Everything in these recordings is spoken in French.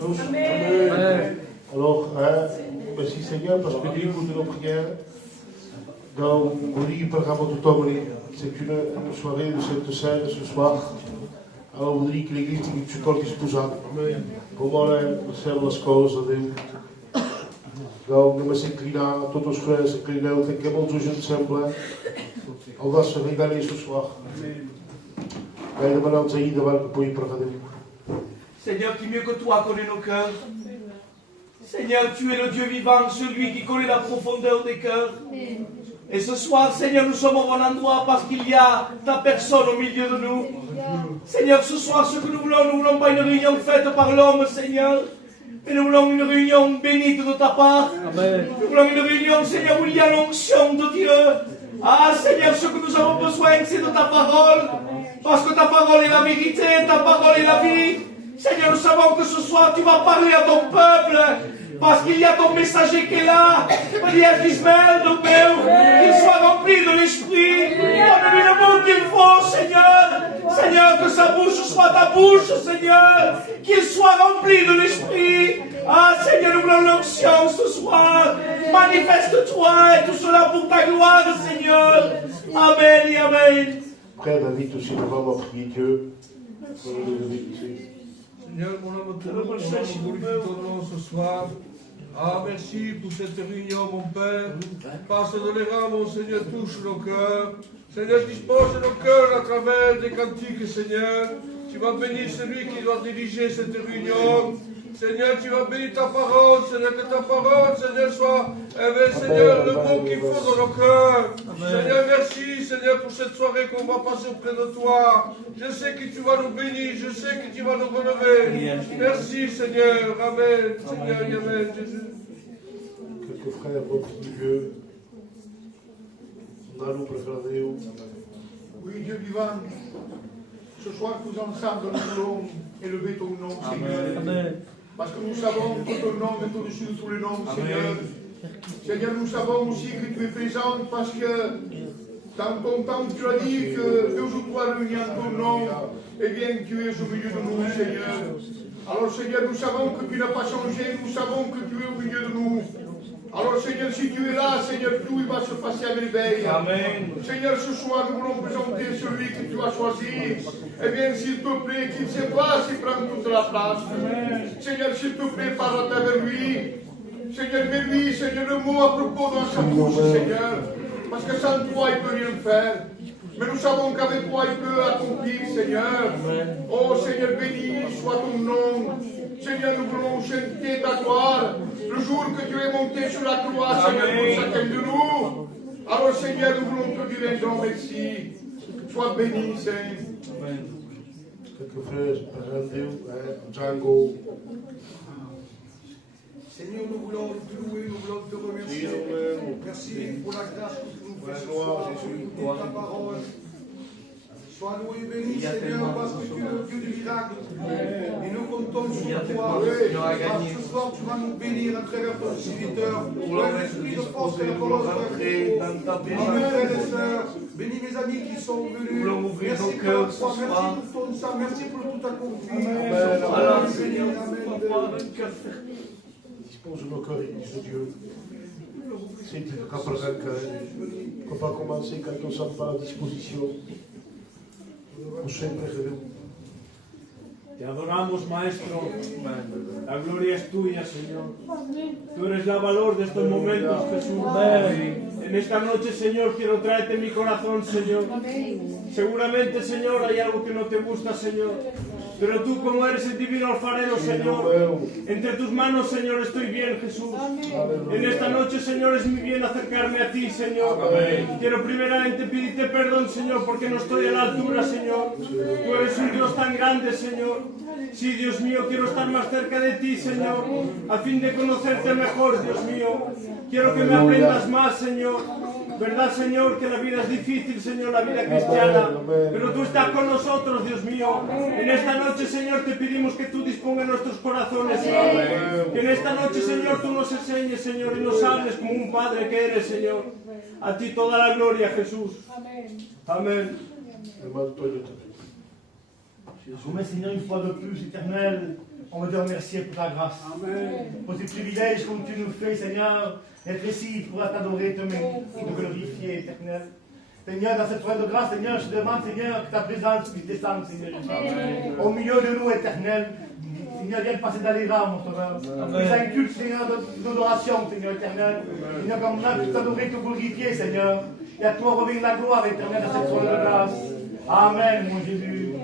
tous. Amen. Alors, merci Seigneur, parce que tu écoutes nos prières. Dans Mouri, c'est une soirée de Sainte Seine ce soir. Alors, on dit que l'Église ti supporti sposato. Come serve la scosa, Dio. Donc, nous s'inclinons, tous les frères s'inclinent, et que molto gente sembla. On va se régaler ce soir. Et demander à Dieu de pour y préparer. Seigneur, qui mieux que toi connaît nos cœurs. Seigneur, tu es le Dieu vivant, celui qui connaît la profondeur des cœurs. Et ce soir, Seigneur, nous sommes au bon endroit parce qu'il y a ta personne au milieu de nous. Seigneur, ce soir, ce que nous voulons pas une réunion faite par l'homme, Seigneur, mais nous voulons une réunion bénite de ta part. Amen. Nous voulons une réunion, Seigneur, où il y a l'onction de Dieu. Ah, Seigneur, ce que nous avons besoin, c'est de ta parole. Parce que ta parole est la vérité, ta parole est la vie. Seigneur, nous savons que ce soir, tu vas parler à ton peuple. Parce qu'il y a ton messager qui est là. Il y a Ismaël de Béou. Qu'il soit rempli de l'esprit. Donne-lui le mot qu'il faut, Seigneur. Seigneur, que sa bouche soit ta bouche, Seigneur. Qu'il soit rempli de l'esprit. Ah, Seigneur, nous voulons l'onction ce soir. Manifeste-toi et tout cela pour ta gloire, Seigneur. Amen et Amen. Frère David, aussi, nous allons prier Dieu. Seigneur, mon âme te glorifie ton nom ce soir. Ah, merci pour cette réunion, mon Père. Passe de l'érang, mon Seigneur, touche nos cœurs. Seigneur, dispose nos cœurs à travers des cantiques, Seigneur. Tu vas bénir celui qui doit diriger cette réunion. Seigneur, tu vas bénir ta parole, Seigneur, que ta parole, Seigneur, soit, Seigneur, le mot qu'il faut dans nos cœurs. Seigneur, merci, Seigneur, pour cette soirée qu'on va passer auprès de toi. Je sais que tu vas nous bénir, je sais que tu vas nous relever. Merci, Seigneur. Amen. Seigneur, Amen, Jésus. Quelques frères reprient Dieu. On a nous préféré Dieu. Oui, Dieu vivant, ce soir, tous ensemble, nous voulons élever ton nom, Seigneur. Amen. Parce que nous savons que ton nom est au-dessus de tous les noms, Seigneur. Seigneur, nous savons aussi que tu es présent parce que dans ton temps, tu as dit que deux ou trois réunis en ton nom, eh bien, tu es au milieu de nous, Seigneur. Alors, Seigneur, nous savons que tu n'as pas changé, nous savons que tu es au milieu de nous. Alors, Seigneur, si tu es là, Seigneur, tout va se passer à merveille. Amen. Seigneur, ce soir, nous voulons présenter celui que tu as choisi. Eh bien, s'il te plaît, qu'il se passe et prenne toute la place. Seigneur, s'il te plaît, parle à travers lui. Seigneur, mais lui, Seigneur, le mot à propos dans sa bouche, Seigneur. Parce que sans toi, il ne peut rien faire. Mais nous savons qu'avec toi, il peut accomplir, Seigneur. Oh, Seigneur, béni soit ton nom. Seigneur, nous voulons chanter ta gloire. Le jour que tu es monté sur la croix, Seigneur, pour chacun de nous. Alors, Seigneur, nous voulons te dire un grand merci. Sois béni, Seigneur. Quelques frères, Dieu, Django. Seigneur, nous voulons te louer, nous voulons te remercier. Merci pour la grâce que tu nous fais ce soir, pour ta parole. Sois loué et béni, Seigneur, parce que tu es le Dieu du miracle. Et nous comptons sur toi. Ce soir, tu vas nous bénir à travers ton serviteur. Pour l'esprit de force et de colonne, frères et sœurs. Bénis mes amis qui sont venus. Merci pour leur foi, merci pour ton sang, merci pour tout accompli. Alors, Seigneur, Dispose nos cœurs, Église de Dieu. C'est qu'on va commencer quand on s'en va à disposition. Te adoramos, Maestro. La gloria es tuya, Señor. Tú eres la valor de estos momentos, Jesús. En esta noche, Señor, quiero traerte mi corazón, Señor. Seguramente, Señor, hay algo que no te gusta, Señor. Pero tú, como eres el divino alfarero, Señor, entre tus manos, Señor, estoy bien, Jesús. En esta noche, Señor, es mi bien acercarme a ti, Señor. Quiero primeramente pedirte perdón, Señor, porque no estoy a la altura, Señor. Tú eres un Dios tan grande, Señor. Sí, Dios mío, quiero estar más cerca de ti, Señor, a fin de conocerte mejor, Dios mío. Quiero que me aprendas más, Señor. ¿Verdad, Señor, que la vida es difícil, Señor, la vida cristiana? Pero tú estás con nosotros, Dios mío. En esta noche, Señor, te pedimos que tú dispongas nuestros corazones, Señor. Que en esta noche, Señor, tú nos enseñes, Señor, y nos hables como un Padre que eres, Señor. A ti toda la gloria, Jesús. Amén. Je vous remercie, Seigneur, une fois de plus, éternel, On veut te remercier pour ta grâce. Pour tes privilèges comme tu nous fais, Seigneur, d'être ici pour t'adorer, te glorifier, éternel. Seigneur, dans cette soirée de grâce, Seigneur, je te demande, Seigneur, que ta présence puisse descendre, Seigneur. Au milieu de nous, éternel. Seigneur, viens de passer dans les rames, mon sauveur. Fais un culte, Seigneur, d'adoration, Seigneur éternel. Seigneur, comme là, tu t'adorer, te glorifier, Seigneur. Et à toi revient la gloire éternelle dans cette soirée de grâce. Amen, mon Jésus.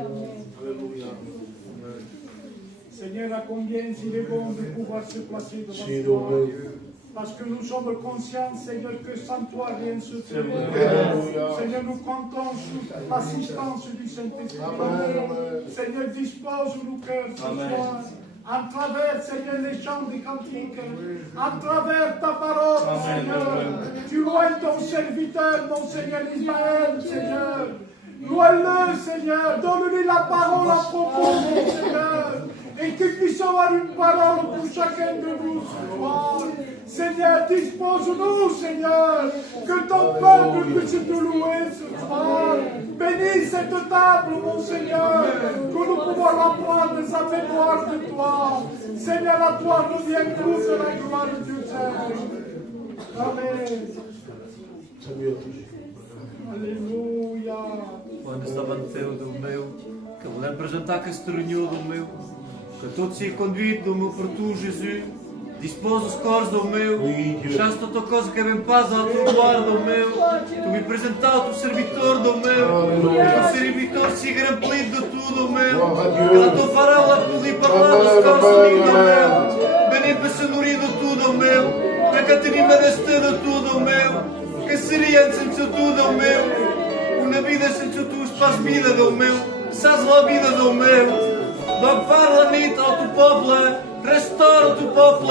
Seigneur, à combien il est bon de pouvoir se placer devant toi. Parce que nous sommes conscients, Seigneur, que sans toi rien ne se fait. Seigneur, nous comptons sous l'assistance du Saint-Esprit. Seigneur, dispose nos cœurs ce soir. À travers, Seigneur, les chants des cantiques, à travers ta parole, Seigneur, tu loins ton serviteur, mon Seigneur Ismaël, Seigneur. Loin-le, Seigneur, donne-lui la parole à propos, mon Seigneur. Et qu'il puisse avoir une parole pour chacun de nous ce soir. Seigneur, dispose-nous, Seigneur, que ton peuple puisse te louer ce soir. Bénis cette table, mon Seigneur, que nous pouvons reprendre sa mémoire de toi. Seigneur, à toi revient toute la gloire de Dieu. Amen. Aleluia. Quando estava no teu, do meu, que eu lembro apresentar que se terminou do meu, que todo se convite do meu por tu, Jesus, dispôs os cores do meu, deixaste a tua coisa que é bem paz à tua glória do meu, tu me apresentaste o servitor do meu, o servitor siga amplido de tudo, meu, que a tua parábola podia falar das cores do meu, bem para ser norido tudo, meu, para que te anima deste tudo, meu, que seria sem tudo, meu. Una vida sem tu faz vida do meu, sabes a vida do meu. Não parla nit ao tu povo, restaura o tu povo,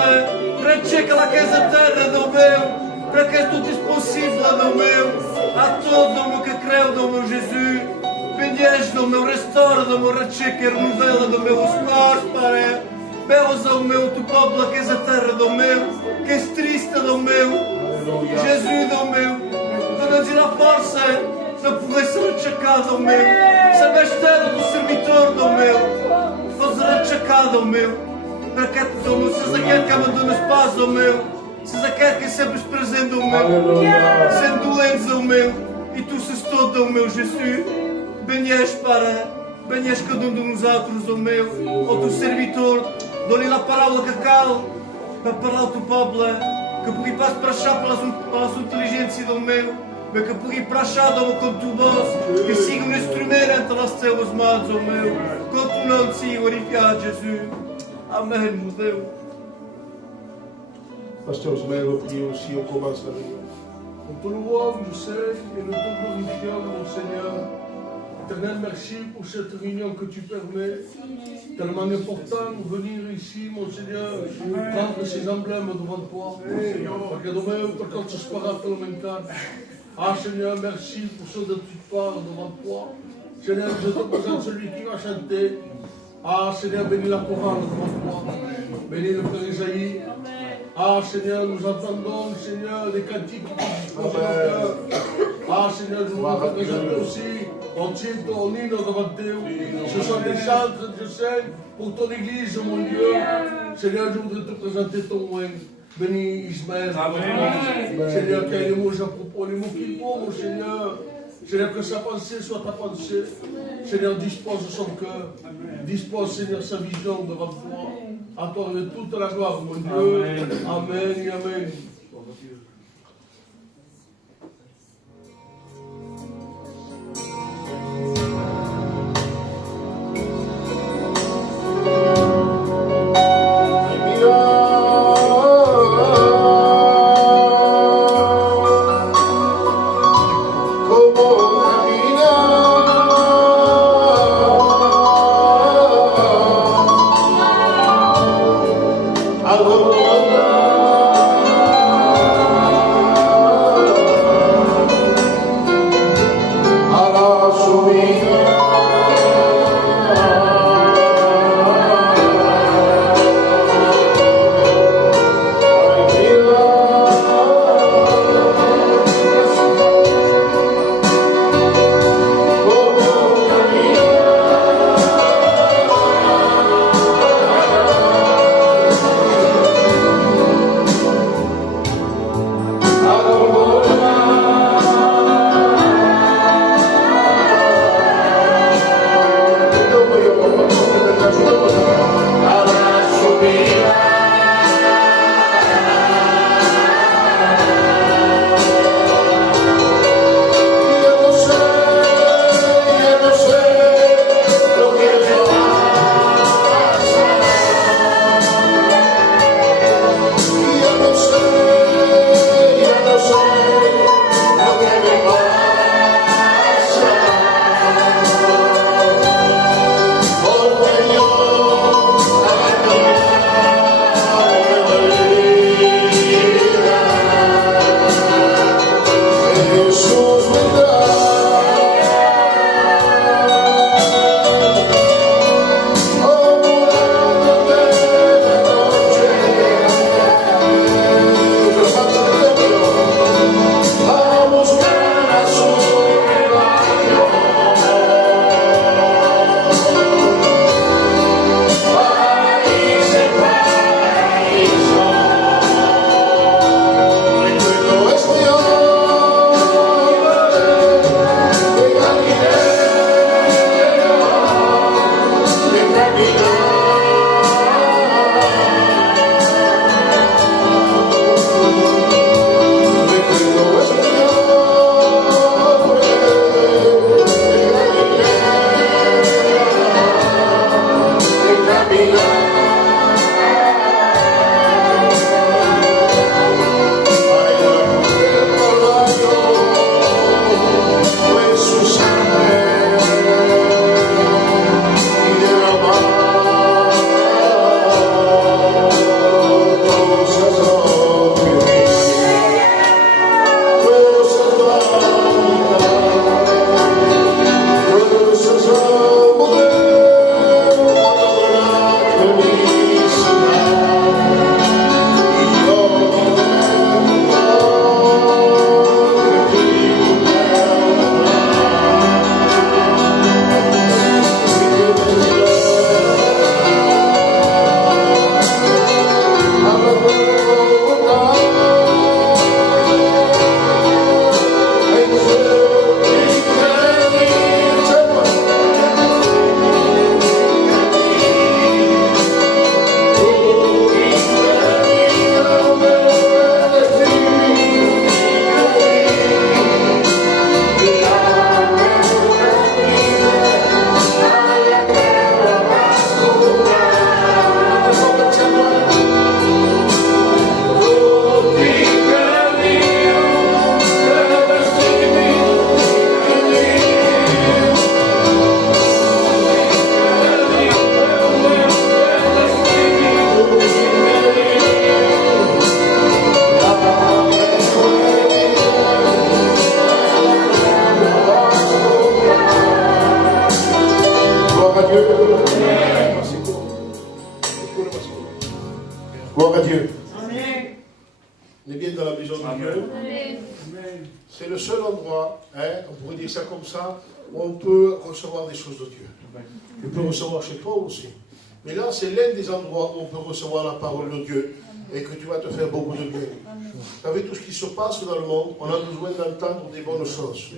recheca a casa terra do meu, para que tudo é possível do meu. A todo o meu que creu do meu Jesus, bendiz do meu, restaura do meu, recheca, renovela do meu, os cores para belos ao meu, tu povo, a casa terra do meu, que é triste do meu, Jesus do meu, dona-nos a força. Não poder ser achacado ao meu, sabe a história do servitor do meu, vou ser achacado ao meu, para que do meu, se quer que abandonas paz ao meu, se quer que sempre presente ao meu, sendo doentes ao meu, e tu se todo ao meu, Jesus, benhas cada um de uns outros ao meu, ao teu servitor, dou-lhe a palavra que cal, para falar ao teu povo, que por aí passe para achar pela sua inteligência do meu. Que por aí para achar com tu voz, que sigam neste primeiro entre as teus mãos, oh meu, com tu não te siga glorificado, Jesus. Amém, meu Deus. Pasteur Ismaël va prier aussi, on commence la réunion. Nous te louons, je sais, et nous te glorifions, mon Seigneur. Éternel, merci pour cette réunion que tu permets. Tellement important de venir ici, mon Seigneur, prendre ces emblèmes devant toi. Perché dove per cosa sparato aumentare. Ah Seigneur, merci pour ce dont tu parles devant toi. Seigneur, je te présente celui qui va chanter. Ah Seigneur, bénis la chorale devant toi. Bénis le frère Isaïe. Ah Seigneur, nous entendons, Seigneur, des cantiques qui disposent nos cœurs. Ah Seigneur, nous nous présentons aussi ton hymne devant Dieu. Ce sont des chantres, Dieu Saint, pour ton église, mon Dieu. Seigneur, je voudrais te présenter ton règne. Bénis Ismaël, Seigneur, qu'il y ait les mots à propos, les mots qu'il faut, mon Seigneur. Seigneur, que sa pensée soit ta pensée. Seigneur, dispose son cœur. Dispose, Seigneur, sa vision devant toi. À toi de toute la gloire, mon Dieu. Amen et amen. Gloire à Dieu. Amen. On est bien dans la maison de Dieu. Amen. C'est le seul endroit, on pourrait dire ça comme ça, où on peut recevoir des choses de Dieu. Tu peux recevoir chez toi aussi. Mais là, c'est l'un des endroits où on peut recevoir la parole de Dieu et que tu vas te faire beaucoup de bien. Vous savez, tout ce qui se passe dans le monde, on a besoin d'entendre des bonnes choses.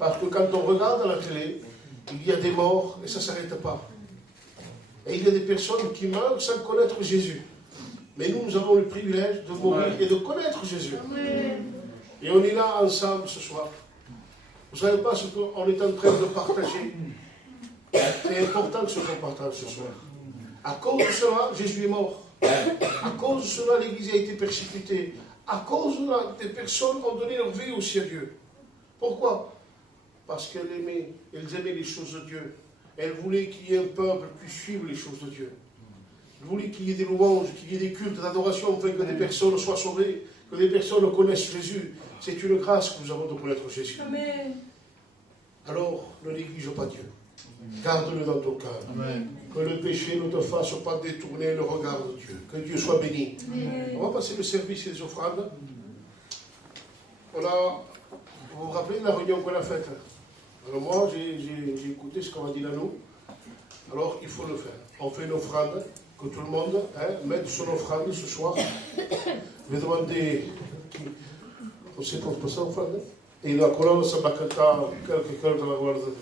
Parce que quand on regarde à la télé, il y a des morts et ça ne s'arrête pas. Et il y a des personnes qui meurent sans connaître Jésus. Mais nous avons le privilège de mourir et de connaître Jésus. Et on est là ensemble ce soir. Vous ne savez pas ce qu'on est en train de partager. C'est important ce qu'on partage ce soir. À cause de cela, Jésus est mort. À cause de cela, l'Église a été persécutée. À cause de cela, des personnes ont donné leur vie aussi à Dieu. Pourquoi? Parce qu'elles aimaient les choses de Dieu. Elles voulaient qu'il y ait un peuple qui suive les choses de Dieu. Elles voulaient qu'il y ait des louanges, qu'il y ait des cultes d'adoration, afin que des personnes soient sauvées, que des personnes connaissent Jésus. C'est une grâce que nous avons de connaître Jésus. Amen. Alors, ne néglige pas Dieu. Garde-le dans ton cœur. Amen. Que le péché ne te fasse pas détourner le regard de Dieu. Que Dieu soit béni. Amen. On va passer le service et les offrandes. Vous vous rappelez de la réunion qu'on a faite? Alors moi, j'ai écouté ce qu'on a dit là nous. Alors, il faut le faire. On fait une offrande, que tout le monde mette son offrande ce soir. Je vais demander... On sait qu'on peut ça, offrande? Et la colonne, ça va canter quelqu'un de la gloire de Dieu.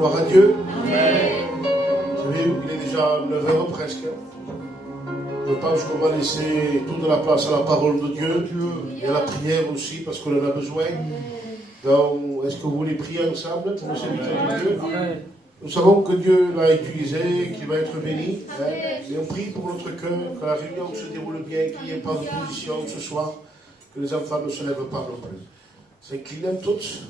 Gloire à Dieu. Vous savez, il est déjà 9h presque. Je pense qu'on va laisser toute la place à la parole de Dieu et à la prière aussi, parce qu'on en a besoin. Donc, est-ce que vous voulez prier ensemble pour le serviteur de Dieu? Nous savons que Dieu l'a utilisé, qu'il va être béni. Et on prie pour notre cœur, que la réunion se déroule bien, qu'il n'y ait pas d'opposition ce soir, que les enfants ne se lèvent pas non plus. S'inclinent tous.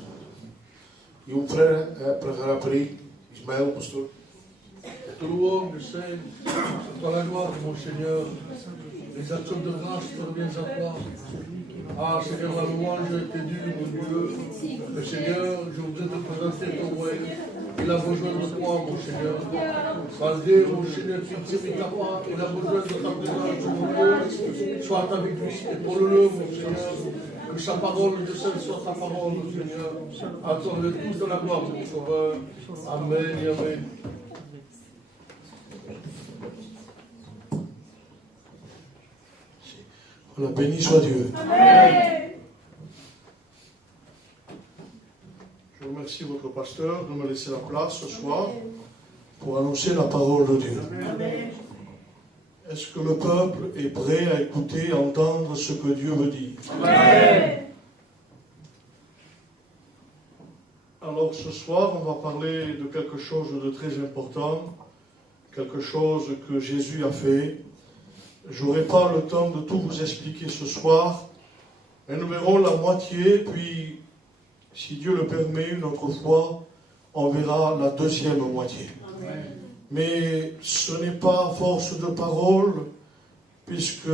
Et on frère, pour rappeler, Ismaël, pasteur. Te louange, Seigneur, par la gloire de mon Seigneur, les actions de grâce te reviennent à toi. Ah Seigneur, la louange est due, mon Dieu. Le Seigneur, je voudrais te présenter ton royaume. Il a besoin de toi, mon Seigneur. Malgré, mon Seigneur, tu ne sais pas, il a besoin de ta présence, mon Dieu. Sois avec lui, épaule-le, mon Seigneur. Que sa parole de celle soit ta parole, mon Seigneur. Accorde toute la gloire, mon Sauveur. Amen et amen. Voilà, béni soit Dieu. Amen. Je remercie votre pasteur de me laisser la place ce soir pour annoncer la parole de Dieu. Amen. Est-ce que le peuple est prêt à écouter et entendre ce que Dieu veut dire? Amen. Alors ce soir, on va parler de quelque chose de très important, quelque chose que Jésus a fait. Je n'aurai pas le temps de tout vous expliquer ce soir, mais nous verrons la moitié, puis, si Dieu le permet, une autre fois, on verra la deuxième moitié. Amen. Mais ce n'est pas à force de parole, puisque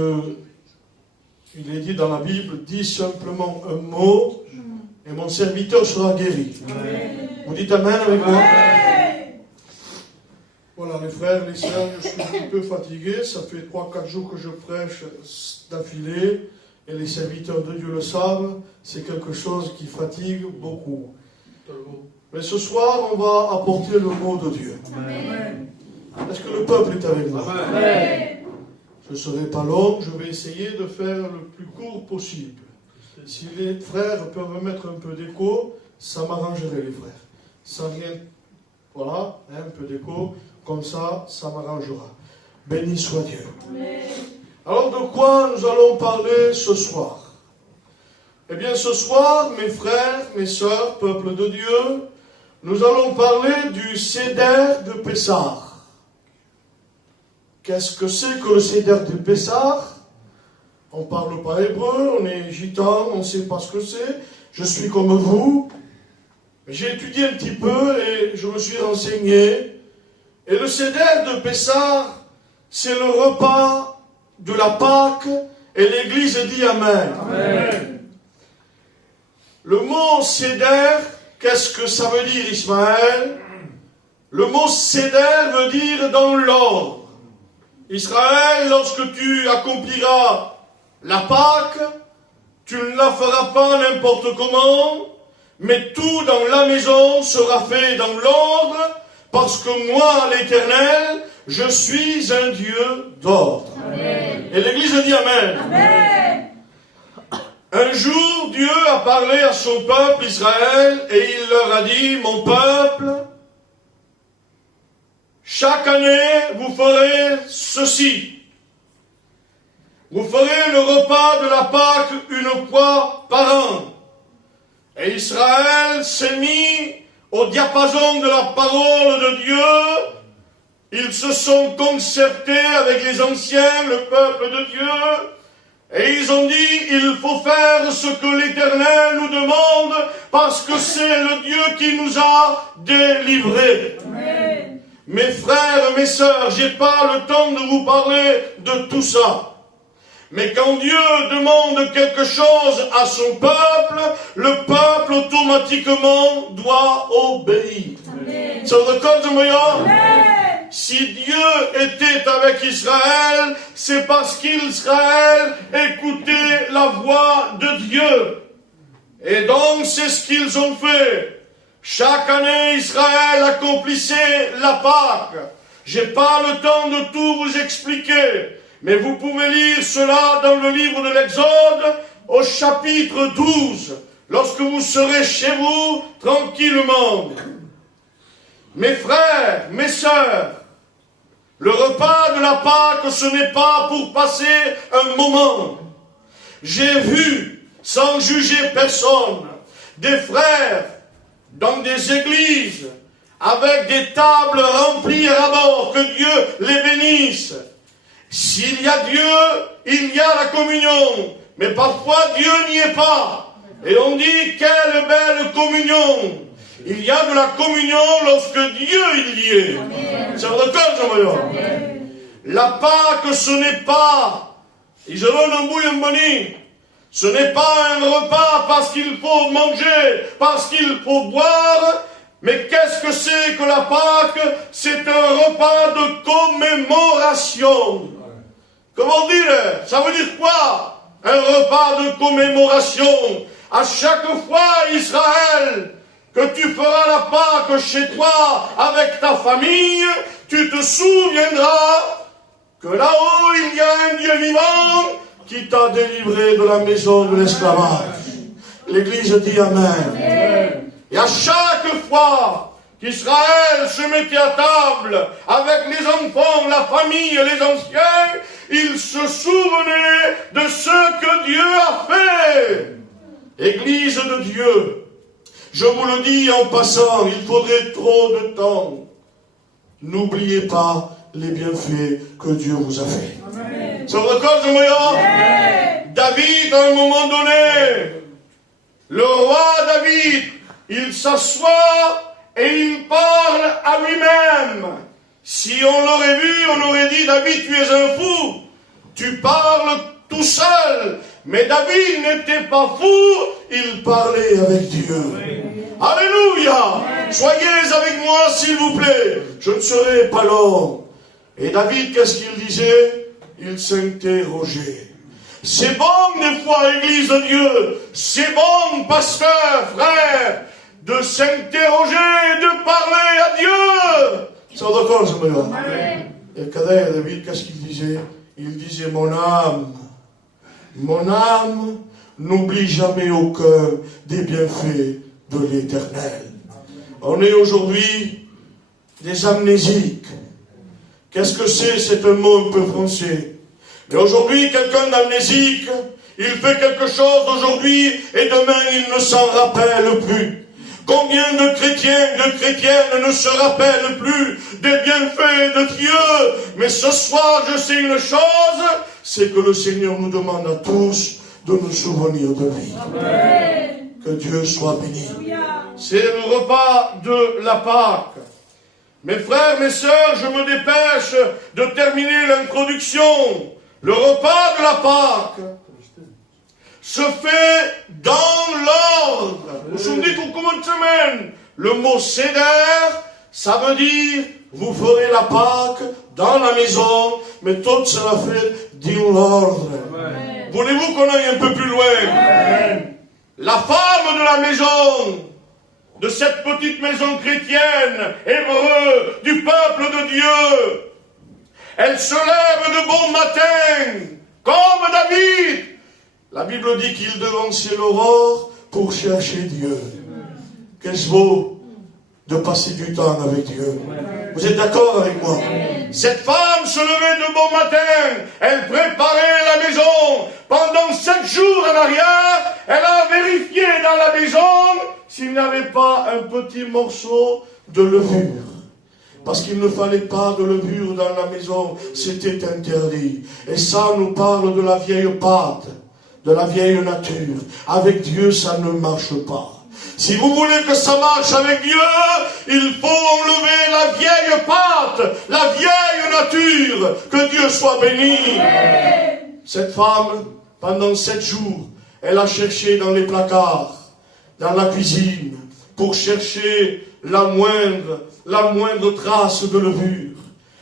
il est dit dans la Bible, dis simplement un mot, et mon serviteur sera guéri. Amen. Vous dites Amen avec moi? Amen. Voilà, les frères, les sœurs, je suis un peu fatigué. Ça fait 3-4 jours que je prêche d'affilée. Et les serviteurs de Dieu le savent. C'est quelque chose qui fatigue beaucoup. Mais ce soir, on va apporter le mot de Dieu. Amen. Est-ce que le peuple est avec moi? Amen. Je ne serai pas long. Je vais essayer de faire le plus court possible. Si les frères peuvent mettre un peu d'écho, ça m'arrangerait, les frères. Ça vient, voilà, un peu d'écho. Comme ça, ça m'arrangera. Béni soit Dieu. Amen. Alors, de quoi nous allons parler ce soir? Eh bien, ce soir, mes frères, mes sœurs, peuple de Dieu, nous allons parler du Seder de Pessah. Qu'est-ce que c'est que le Seder de Pessah? On ne parle pas hébreu, on est gitan, on ne sait pas ce que c'est. Je suis comme vous. J'ai étudié un petit peu et je me suis renseigné. Et le Seder de Pessah, c'est le repas de la Pâque, et l'Église dit Amen. Amen. Le mot Seder, qu'est-ce que ça veut dire, Ismaël? Le mot Seder veut dire dans l'ordre. Israël, lorsque tu accompliras la Pâque, tu ne la feras pas n'importe comment, mais tout dans la maison sera fait dans l'ordre, parce que moi, l'Éternel, je suis un Dieu d'ordre. Et l'Église dit Amen. Amen. Un jour, Dieu a parlé à son peuple Israël et il leur a dit, mon peuple, chaque année, vous ferez ceci. Vous ferez le repas de la Pâque une fois par an. Et Israël s'est mis au diapason de la parole de Dieu. Ils se sont concertés avec les anciens, le peuple de Dieu, et ils ont dit, il faut faire ce que l'Éternel nous demande, parce que c'est le Dieu qui nous a délivrés. Amen. Mes frères, mes sœurs, j'ai pas le temps de vous parler de tout ça. Mais quand Dieu demande quelque chose à son peuple, le peuple automatiquement doit obéir. Amen. Ça vous accorde, Moya? Amen. Si Dieu était avec Israël, c'est parce qu'Israël écoutait la voix de Dieu. Et donc, c'est ce qu'ils ont fait. Chaque année, Israël accomplissait la Pâque. J'ai pas le temps de tout vous expliquer, mais vous pouvez lire cela dans le livre de l'Exode, au chapitre 12, lorsque vous serez chez vous, tranquillement. Mes frères, mes sœurs, le repas de la Pâque, ce n'est pas pour passer un moment. J'ai vu, sans juger personne, des frères dans des églises avec des tables remplies à bord, que Dieu les bénisse. S'il y a Dieu, il y a la communion, mais parfois Dieu n'y est pas. Et on dit, quelle belle communion! Il y a de la communion lorsque Dieu il y est. C'est votre cœur, la Pâque, ce n'est pas, ce n'est pas un repas parce qu'il faut manger, parce qu'il faut boire, mais qu'est-ce que c'est que la Pâque? C'est un repas de commémoration. Comment dire? Ça veut dire quoi? Un repas de commémoration. À chaque fois, Israël, que tu feras la Pâque chez toi avec ta famille, tu te souviendras que là-haut, il y a un Dieu vivant qui t'a délivré de la maison de l'esclavage. L'Église dit Amen. Et à chaque fois qu'Israël se mettait à table avec les enfants, la famille et les anciens, il se souvenait de ce que Dieu a fait. Église de Dieu, je vous le dis en passant, il faudrait trop de temps. N'oubliez pas les bienfaits que Dieu vous a fait. Ça vous raconte, David, à un moment donné, le roi David, il s'assoit et il parle à lui-même. Si on l'aurait vu, on aurait dit, David, tu es un fou. Tu parles tout seul. Mais David n'était pas fou, il parlait avec Dieu. Alléluia! Soyez avec moi, s'il vous plaît. Je ne serai pas long. Et David, qu'est-ce qu'il disait? Il s'interrogeait. C'est bon des fois, Église de Dieu. C'est bon, pasteur, frère, de s'interroger, de parler à Dieu. Ça va d'accord, ça me va. Et le cadet, David, qu'est-ce qu'il disait? Il disait, mon âme, n'oublie jamais aucun des bienfaits de l'Éternel. On est aujourd'hui des amnésiques. Qu'est-ce que c'est? C'est un mot un peu français. Mais aujourd'hui, quelqu'un d'amnésique, il fait quelque chose aujourd'hui et demain il ne s'en rappelle plus. Combien de chrétiens, de chrétiennes ne se rappellent plus des bienfaits de Dieu? Mais ce soir, je sais une chose, c'est que le Seigneur nous demande à tous de nous souvenir de lui. Amen. Que Dieu soit béni. C'est le repas de la Pâque. Mes frères, mes sœurs, je me dépêche de terminer l'introduction. Le repas de la Pâque se fait dans l'ordre. Vous vous souvenez tout comment semaine? Le mot Seder, ça veut dire vous ferez la Pâque dans la maison, mais tout sera fait dans l'ordre. Voulez-vous qu'on aille un peu plus loin? Amen. La femme de la maison, de cette petite maison chrétienne, hébreu, du peuple de Dieu, elle se lève de bon matin, comme David. La Bible dit qu'il devançait l'aurore pour chercher Dieu. Qu'est-ce beau de passer du temps avec Dieu. Vous êtes d'accord avec moi? Cette femme se levait de bon matin, elle préparait la maison. Pendant 7 jours en arrière, elle a vérifié dans la maison s'il n'y avait pas un petit morceau de levure. Parce qu'il ne fallait pas de levure dans la maison, c'était interdit. Et ça nous parle de la vieille pâte, de la vieille nature. Avec Dieu, ça ne marche pas. Si vous voulez que ça marche avec Dieu, il faut enlever la vieille pâte, la vieille nature. Que Dieu soit béni. Cette femme, pendant 7 jours, elle a cherché dans les placards, dans la cuisine, pour chercher la moindre trace de levure.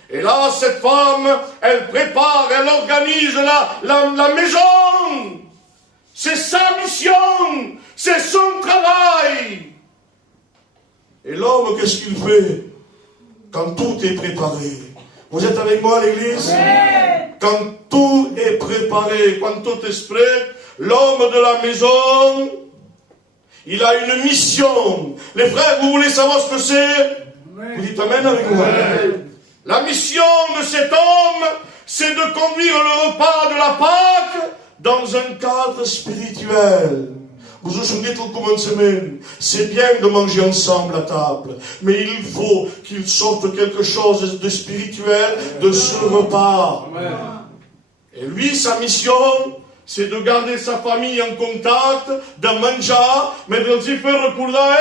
Et là, cette femme, elle prépare, elle organise la maison. C'est sa mission, c'est son travail. Et l'homme, qu'est-ce qu'il fait quand tout est préparé? Vous êtes avec moi à l'église? Quand tout est préparé, quand tout est prêt, l'homme de la maison, il a une mission. Les frères, vous voulez savoir ce que c'est? Vous dites Amen avec moi. La mission de cet homme, c'est de conduire le repas de la Pâque dans un cadre spirituel. Vous vous souvenez tout comme une semaine, c'est bien de manger ensemble à table, mais il faut qu'il sorte quelque chose de spirituel de ce repas. Et lui, sa mission, c'est de garder sa famille en contact, de manger, mais de s'y faire recourir.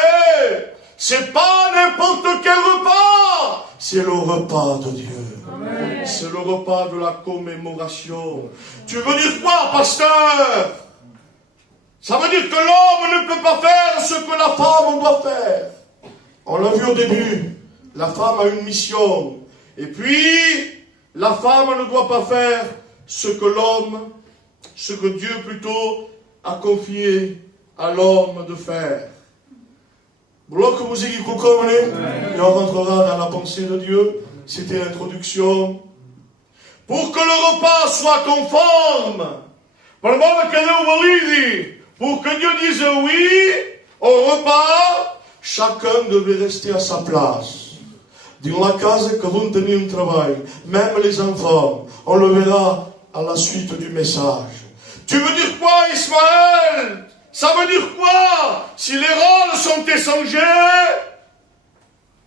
C'est pas n'importe quel repas, c'est le repas de Dieu. C'est le repas de la commémoration. Tu veux dire quoi, pasteur? Ça veut dire que l'homme ne peut pas faire ce que la femme doit faire. On l'a vu au début. La femme a une mission. Et puis, la femme ne doit pas faire ce que l'homme, ce que Dieu plutôt a confié à l'homme de faire. Bloc que vous ayez compris, et on rentrera dans la pensée de Dieu. C'était l'introduction. Pour que le repas soit conforme, pour que Dieu dise oui au repas, chacun devait rester à sa place. Dans la case que vous tenez un travail, même les enfants, on le verra à la suite du message. Tu veux dire quoi, Ismaël? Ça veut dire quoi? Si les rôles sont échangés,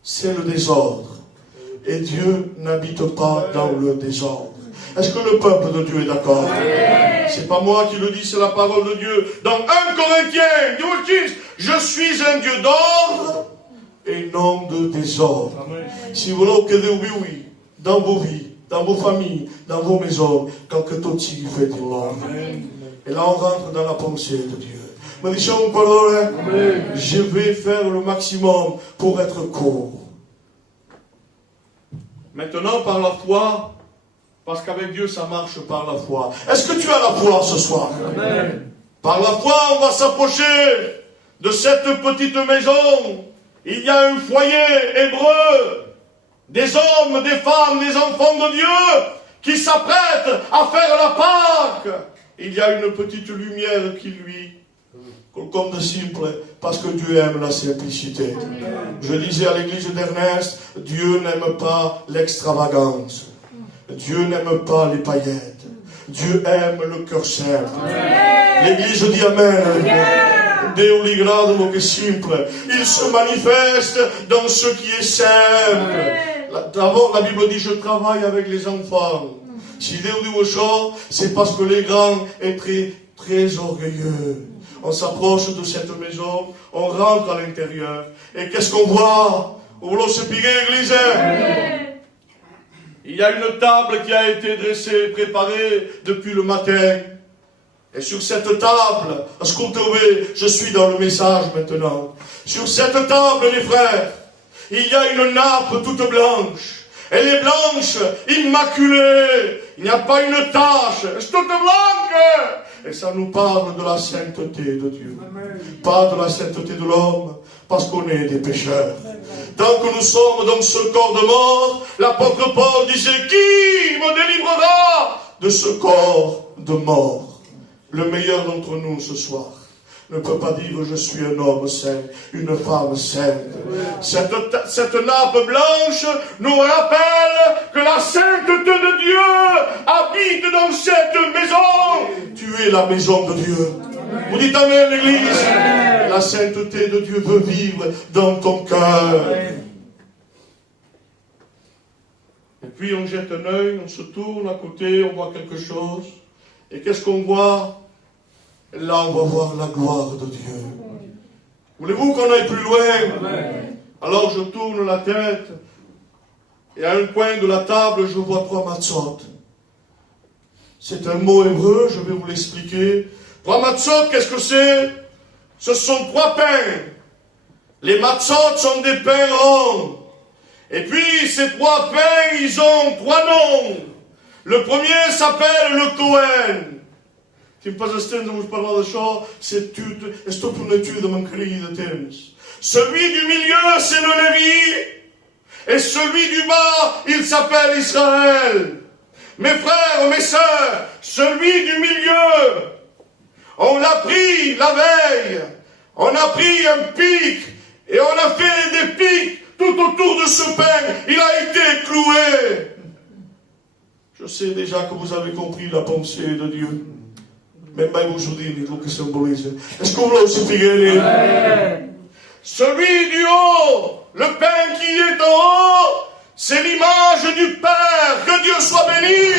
c'est le désordre. Et Dieu n'habite pas dans le désordre. Est-ce que le peuple de Dieu est d'accord? C'est pas moi qui le dis, c'est la parole de Dieu. Dans 1 Corinthiens, je suis un Dieu d'ordre et non de désordre. Si vous voulez que oui, dans vos vies, dans vos familles, dans vos maisons, quelque chose qui fait de l'ordre. Et là, on rentre dans la pensée de Dieu. Me diciamo parole, je vais faire le maximum pour être court. Maintenant, par la foi, parce qu'avec Dieu, ça marche par la foi. Est-ce que tu as la foi ce soir? Amen. Par la foi, on va s'approcher de cette petite maison. Il y a un foyer hébreu, des hommes, des femmes, des enfants de Dieu qui s'apprêtent à faire la Pâque. Il y a une petite lumière qui lui, comme de simple, parce que Dieu aime la simplicité. Je disais à l'église d'Ernest, Dieu n'aime pas l'extravagance. Dieu n'aime pas les paillettes. Dieu aime le cœur simple. L'église dit Amen. Deo li grado lo che simple. Il se manifeste dans ce qui est simple. D'abord, la Bible dit, je travaille avec les enfants. Si Dieu dit aux gens, c'est parce que les grands sont très, très orgueilleux. On s'approche de cette maison, on rentre à l'intérieur. Et qu'est-ce qu'on voit? On voit se piquer l'église. Il y a une table qui a été dressée, préparée depuis le matin. Et sur cette table, écoutez, je suis dans le message maintenant. Sur cette table, les frères, il y a une nappe toute blanche. Elle est blanche, immaculée. Il n'y a pas une tache. Elle est toute blanche. Et ça nous parle de la sainteté de Dieu. Amen. Pas de la sainteté de l'homme, parce qu'on est des pécheurs. Tant que nous sommes dans ce corps de mort, l'apôtre Paul disait, qui me délivrera de ce corps de mort? Le meilleur d'entre nous ce soir ne peut pas dire je suis un homme saint, une femme sainte. Cette nappe blanche nous rappelle que la sainteté de Dieu habite dans cette maison. Tu es la maison de Dieu. Vous dites Amen, l'église. La sainteté de Dieu veut vivre dans ton cœur. Et puis on jette un œil, on se tourne à côté, on voit quelque chose. Et qu'est-ce qu'on voit? Là, on va voir la gloire de Dieu. Voulez-vous qu'on aille plus loin? Amen. Alors je tourne la tête, et à un coin de la table, je vois 3 matzot. C'est un mot hébreu, je vais vous l'expliquer. 3 matzot, qu'est-ce que c'est? Ce sont 3 pains. Les matzot sont des pains ronds. Et puis, ces 3 pains, ils ont 3 noms. Le premier s'appelle le Cohen. Celui du milieu, c'est le Lévi. Et celui du bas, il s'appelle Israël. Mes frères, mes sœurs, celui du milieu, on l'a pris la veille. On a pris un pic et on a fait des pics tout tout autour de ce pain, il a été cloué. Je sais déjà que vous avez compris la pensée de Dieu. Même aujourd'hui, il faut que symbolise. Est-ce que vous l'avez expliqué? Celui du haut, le pain qui est en haut, c'est l'image du Père. Que Dieu soit béni.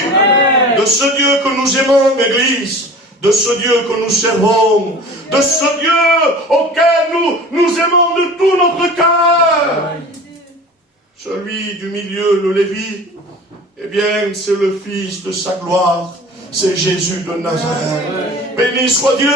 De ce Dieu que nous aimons, l'Église. De ce Dieu que nous servons. De ce Dieu auquel nous aimons de tout notre cœur. Celui du milieu, le Lévi, eh bien, c'est le Fils de sa gloire. C'est Jésus de Nazareth. Béni soit Dieu.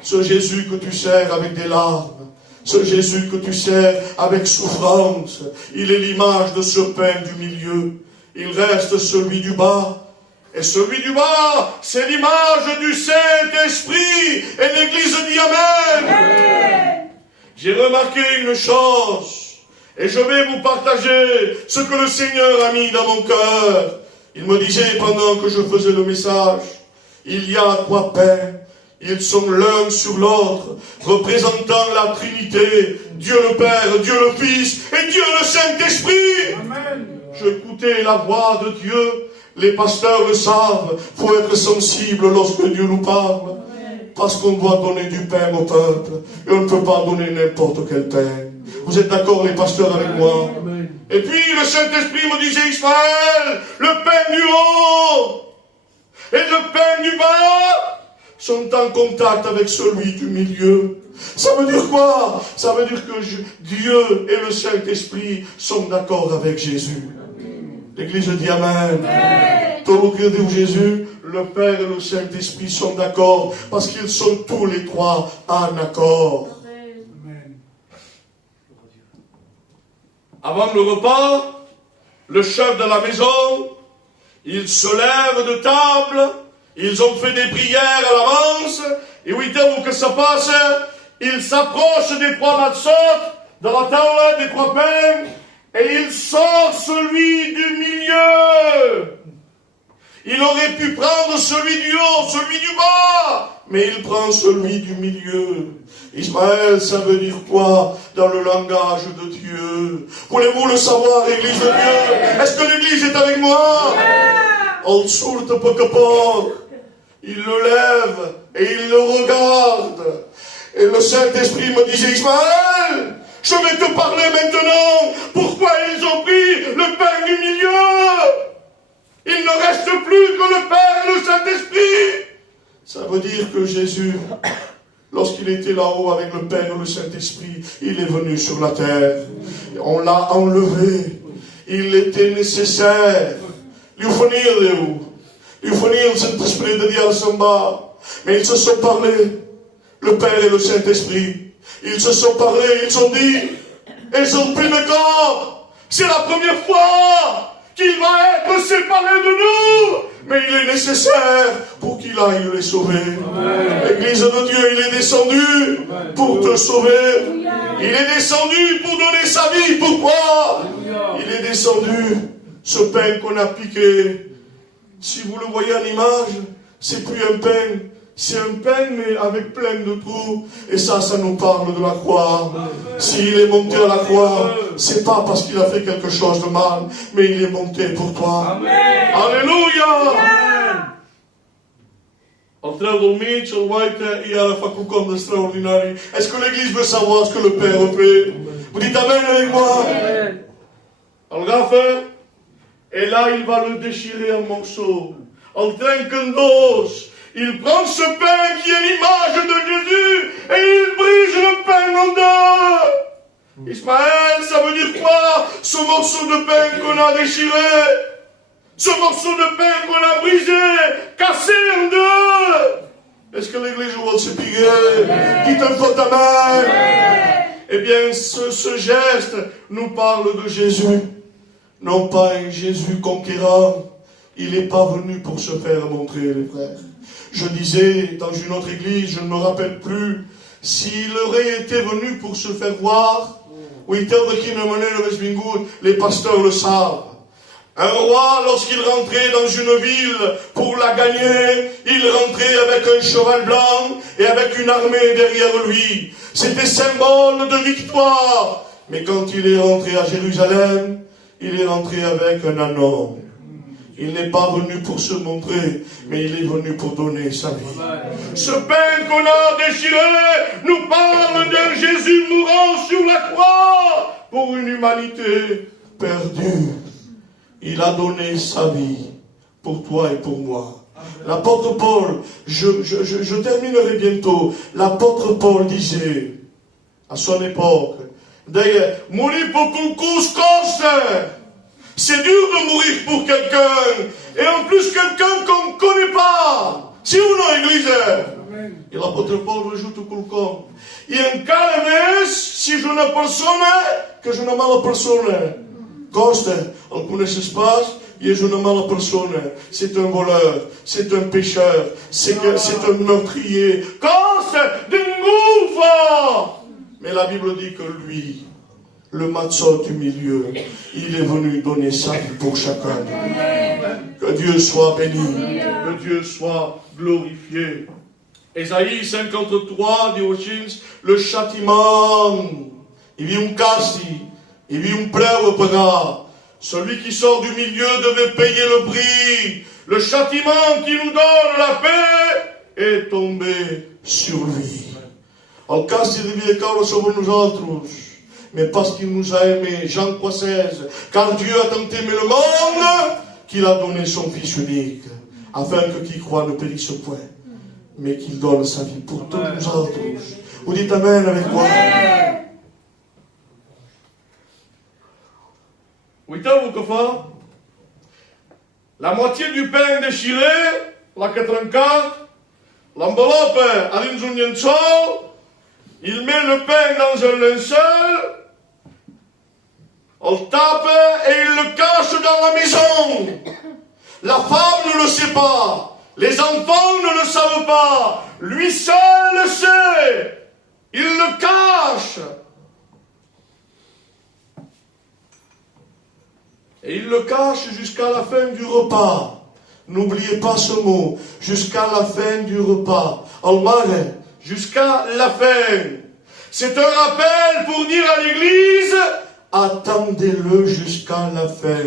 Ce Jésus que tu sers avec des larmes. Ce Jésus que tu sers avec souffrance. Il est l'image de ce pain du milieu. Il reste celui du bas. Et celui du bas, c'est l'image du Saint-Esprit. Et l'Église dit Amen. J'ai remarqué une chose. Et je vais vous partager ce que le Seigneur a mis dans mon cœur. Il me disait pendant que je faisais le message, il y a 3 pains, ils sont l'un sur l'autre, représentant la Trinité, Dieu le Père, Dieu le Fils et Dieu le Saint-Esprit. J'écoutais la voix de Dieu, les pasteurs le savent, il faut être sensible lorsque Dieu nous parle, parce qu'on doit donner du pain au peuple, et on ne peut pas donner n'importe quel pain. Vous êtes d'accord les pasteurs avec moi? Et puis le Saint-Esprit me disait, Ismaël, le pain du haut et le pain du bas sont en contact avec celui du milieu. Ça veut dire quoi? Ça veut dire que Dieu et le Saint-Esprit sont d'accord avec Jésus. L'Église dit Amen. Tout le de Jésus, le Père et le Saint-Esprit sont d'accord parce qu'ils sont tous les 3 en accord. Avant le repas, le chef de la maison, il se lève de table, ils ont fait des prières à l'avance, et 8 heures que ça passe, il s'approche des 3 matzot, de la table des 3 pains, et il sort celui du milieu. Il aurait pu prendre celui du haut, celui du bas, mais il prend celui du milieu. Ismaël, ça veut dire quoi dans le langage de Dieu? Voulez-vous le savoir, Église de Dieu? Est-ce que l'Église est avec moi? Il le lève et il le regarde. Et le Saint-Esprit me disait, Ismaël, je vais te parler maintenant. Pourquoi ils ont pris le pain du milieu? Il ne reste plus que le Père et le Saint-Esprit. Ça veut dire que Jésus, lorsqu'il était là-haut avec le Père et le Saint-Esprit, il est venu sur la terre. On l'a enlevé. Il était nécessaire. Saint-Esprit de Dieu Samba. Mais ils se sont parlé, le Père et le Saint-Esprit. Ils se sont parlé, ils ont dit, ils ont pris le corps. C'est la première fois qu'il va être séparé de nous. Mais il est nécessaire pour qu'il aille les sauver. L'Église de Dieu, il est descendu pour te sauver. Il est descendu pour donner sa vie. Pourquoi? Il est descendu. Ce pain qu'on a piqué, si vous le voyez en image, c'est plus un pain. C'est un pain, mais avec plein de trous. Et ça nous parle de la croix. S'il est monté à la croix, c'est pas parce qu'il a fait quelque chose de mal, mais il est monté pour toi. Amen. Alléluia. Est-ce que l'Église veut savoir ce que le Père fait? Vous dites Amen avec moi? Amen. Et là, il va le déchirer en morceaux. En trinquendos. Il prend ce pain qui est l'image de Jésus et il brise le pain en deux. Ismaël, ça veut dire quoi? Ce morceau de pain qu'on a déchiré, ce morceau de pain qu'on a brisé, cassé en deux. Est-ce que l'Église va se piquer? Dites un fort Amen. Eh bien, ce geste nous parle de Jésus. Non pas un Jésus conquérant. Il n'est pas venu pour se faire montrer, les frères. Je disais dans une autre église, je ne me rappelle plus, s'il aurait été venu pour se faire voir, les pasteurs le savent. Un roi, lorsqu'il rentrait dans une ville pour la gagner, il rentrait avec un cheval blanc et avec une armée derrière lui. C'était symbole de victoire. Mais quand il est rentré à Jérusalem, il est rentré avec un anneau. Il n'est pas venu pour se montrer, mais il est venu pour donner sa vie. Ce pain qu'on a déchiré nous parle d'un Jésus mourant sur la croix pour une humanité perdue. Il a donné sa vie pour toi et pour moi. L'apôtre Paul, je terminerai bientôt, l'apôtre Paul disait, à son époque, d'ailleurs, mourir pour quelque chose, c'est dur de mourir pour quelqu'un, et en plus quelqu'un qu'on ne connaît pas. Si ou non, Église? Et l'apôtre Paul rajoute quelqu'un. Et encara més si és una persona que és una mala persona. Costa, el coneixes pas i és una mala persona. C'est un voleur, c'est un pécheur, c'est un meurtrier. Costa, ningú fa! Mais la Bible dit que lui, le matzot du milieu, il est venu donner sa vie pour chacun. Que Dieu soit béni, que Dieu soit glorifié. Ésaïe 53 dit aux Chins, le châtiment, il vit un casti, il vit un preu pagar. Celui qui sort du milieu devait payer le prix. Le châtiment qui nous donne la paix est tombé sur lui. El casti devia caure sobre nosaltres, mais parce qu'il nous a aimés, Jean 3,16, car Dieu a tant aimé le monde qu'il a donné son Fils unique, afin que qui croit ne périsse point, mais qu'il donne sa vie pour tous nous autres. Vous dites Amen avec moi? Uiteu-vos que fa? La moitié du pain déchiré, l'ha que trencat, l'enveloppe a dins un llençol, il met le pain dans un linceul, on le tape et il le cache dans la maison. La femme ne le sait pas. Les enfants ne le savent pas. Lui seul le sait. Il le cache. Et il le cache jusqu'à la fin du repas. N'oubliez pas ce mot. Jusqu'à la fin du repas. Al mare, jusqu'à la fin. C'est un rappel pour dire à l'Église, attendez-le jusqu'à la fin.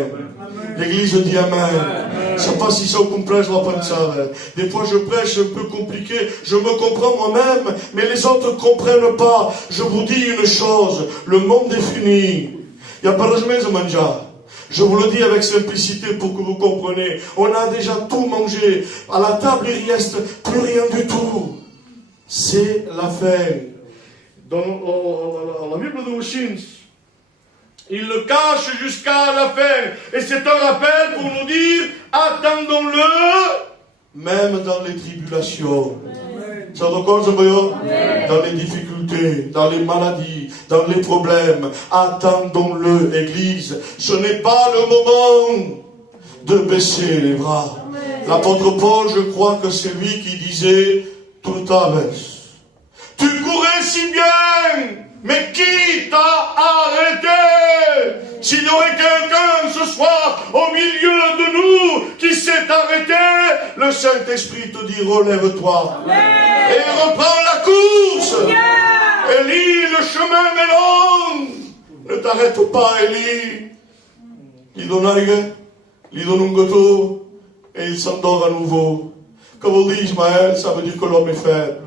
L'Église dit Amen. Je ne sais pas si ça vous comprend la pensée. Des fois je prêche un peu compliqué, je me comprends moi-même, mais les autres ne comprennent pas. Je vous dis une chose, le monde est fini. Il n'y a pas de chemin à manger. Je vous le dis avec simplicité pour que vous compreniez. On a déjà tout mangé. À la table, il ne reste plus rien du tout. C'est la fin. Dans la Bible de Chins, il le cache jusqu'à la fin. Et c'est un rappel pour nous dire, attendons-le, même dans les tribulations. Ça d'accord, dans les difficultés, dans les maladies, dans les problèmes. Attendons-le, Église. Ce n'est pas le moment de baisser les bras. L'apôtre Paul, je crois que c'est lui qui disait, tout à l'heure. Tu courais si bien, mais qui t'a arrêté? S'il y aurait quelqu'un ce soir au milieu de nous qui s'est arrêté, le Saint-Esprit te dit relève-toi et reprends la course. Élie, le chemin est long. Ne t'arrête pas, Élie. Il donne aigua, il donne un gâteau et il s'endort à nouveau. Comme on dit Ismaël, ça veut dire que l'homme est faible.